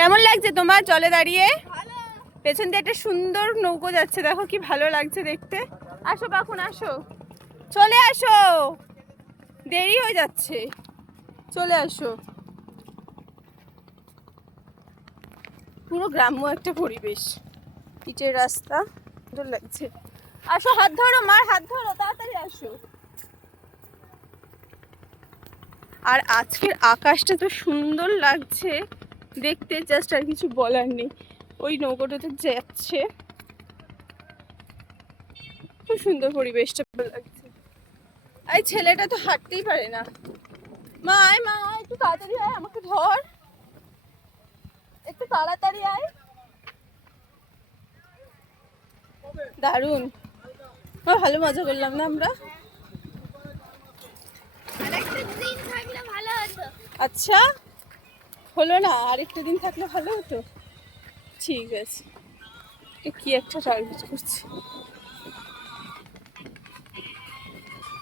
কেমন লাগছে তোমার জলে দাঁড়িয়ে? পেছন দিয়ে একটা সুন্দর নৌকো যাচ্ছে, দেখো কি ভালো লাগছে দেখতে। আসো বাকুন, আসো, চলে আসো, দেরি হয়ে যাচ্ছে, চলে আসো। পুরো গ্রাম্য একটা পরিবেশ, ইটের রাস্তা, সুন্দর লাগছে। আসো, হাত ধরো, মার হাত ধরো, তাড়াতাড়ি আসো। আর আজকের আকাশটা তো সুন্দর লাগছে দেখতে, জাস্ট আর কিছু বলার নেই। ওই নৌকোটাতে যাচ্ছে, খুব সুন্দর পরিবেশটা, ভালো লাগছে। এই ছেলেটা তো হাঁটতেই পারে না। মা আয়, মা আয়, একটু তাড়াতাড়ি আয়, আমাকে ধর, একটু তাড়াতাড়ি আয়। দারুণ, ভালো মজা করলাম না আমরা? আচ্ছা, হলো না, আরেকটা দিন থাকলে ভালো হতো। ঠিক আছে, কি একটা টার্গেট করছি।